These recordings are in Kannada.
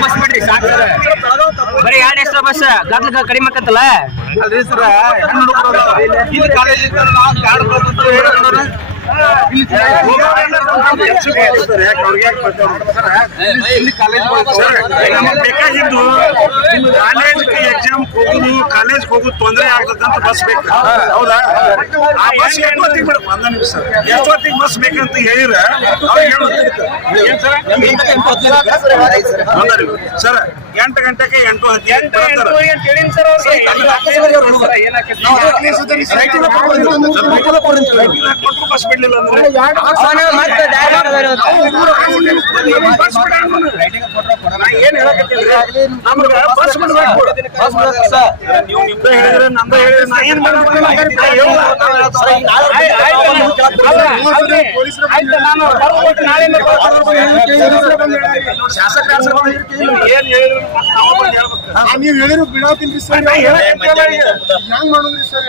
ಬಸ್ ಬಿಡ್ರಿ ಸಾಕು ಬರೀ ಎರಡು ಎಕ್ಸ್ಟ್ರಾ ಬಸ್ ಗದ್ಲ ಕಡಿಮೆ ಆಕತ್ತಲ್ಲ? ಅಲ್ರಿ ಸರ ಇಲ್ಲಿ ಕಾಲೇಜ್ ಇಲ್ಲಿ ಕಾಲೇಜ್ ಬೇಕಾಗಿದ್ದು ಕಾಲೇಜ್ ಎಕ್ಸಾಮ್ ಹೋಗುದು ಕಾಲೇಜ್ ಹೋಗುದು ತೊಂದರೆ ಆಗ್ತದಂತ ಬಸ್ ಬೇಕು ಹೌದಾ? ಆ ಬಸ್ ಎಷ್ಟೊತ್ತಿಗೆ ಬಿಡ ಒಂದ ನಿಮಿಷ ಎಷ್ಟೊತ್ತಿಗೆ ಬಸ್ ಬೇಕಂತ ಹೇಳಿರ ಅವ್ರಿಗೆ ಹೇಳುದು ಸರ್? ಎಂಟು ಗಂಟೆಗೆ ಎಂಟು ಬಸ್ ಬಿಡ್ಲಿಲ್ಲ ಏನ್ ಹೇಳಕತ್ತೀನಿ ನಮ್ಗ ಬಸ್ ಬಿಡ್ಬೇಕು ನೀವು ನಿಮ್ದ ಹೇಳಿದ್ರೆ ನಮ್ದ ಹೇಳಿದ್ರೆ ನಾ ಏನ್ ಶಾಸಕ ಏನ್ ಹೇಳಿದ್ರು ನಾವು ಹೇಳಿದ್ರು ಬಿಡಾತಿಲ್ರಿ ಸರ್. ಹೆಂಗ್ ಮಾಡುದ್ರಿ ಸರ್?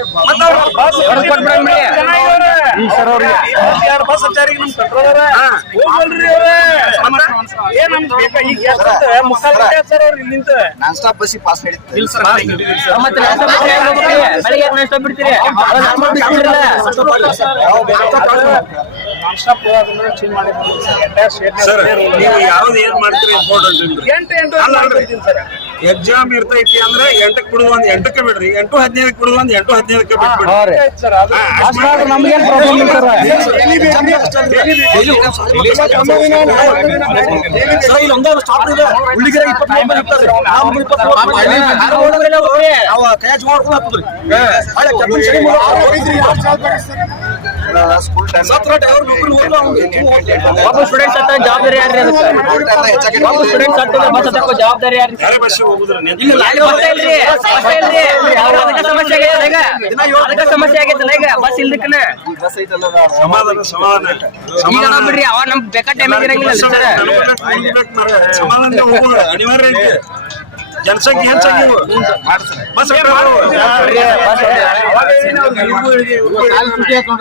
ಬಸ್ ಹಚ್ಚಾರಿಗೆ ನಮ್ ಕಂಟ್ರೋಲರ non stop bus pass sir ನೀವು ಯಾವ್ದು ಏನ್ ಮಾಡ್ತೀರಿ ಇಂಪಾರ್ಟೆಂಟ್ ಎಕ್ಸಾಮ್ ಇರ್ತೈತಿ ಅಂದ್ರೆ ಎಂಟಕ್ಕೆ ಬಿಡುದು ಒಂದ್ ಎಂಟಕ್ಕೆ ಬಿಡ್ರಿ ಎಂಟು ಹದಿನೈದಕ್ಕೆ ಬಿಡುದು ಒಂದ್ ಎಂಟು ಹದಿನೈದಕ್ಕೆ ಬಿಟ್ಬಿಡ್ರಿ ಒಬ್ಬ ಸ್ಟೂಡೆಂಟ್ ಸತ್ತ ಜವಾಬ್ದಾರಿ ಯಾರ್ರಿ ಅದಕ್ಕೆ ಒಬ್ಬ ಸ್ಟೂಡೆಂಟ್ ಸತ್ತ ಬಸ್ ಹತ್ತಕ್ಕೋ ಜವಾಬ್ದಾರಿ ಯಾರ್ರಿ ಬೇರೆ ಬಸ್ಸಿಗೆ ಹೋಗುದ್ರ ಬಸ್ ಇಲ್ರಿ ಬಸ್ ಇಲ್ರಿ ಅದಕ್ಕೆ ಸಮಸ್ಯೆ ಆಗೈತಲ್ಲ ಈಗ ಅದಕ್ಕೆ ಸಮಸ್ಯೆ ಆಗೈತಲ್ಲ ಈಗ ಬಸ್ ಇಲ್ದಕ್ಕನ ಸಮಾಧಾನ ಸಮಾಧಾನ ಈಗ ನಾವ್ ಬಿಡ್ರಿ ಅವ ನಮ್ ಬೇಕಾದ ಟೈಮಿಗೆ ಇರಂಗಿಲ್ಲ ಸರ್ ಸಮಾಧಾನ ಹೋಗುವ ಅನಿವಾರ್ಯ ಐತಿ ಜನಸಂಖ್ಯೆ ಹೆಚ್ಚಾಗಿ ಬಸ್ ಬರ್ಬೇಕು.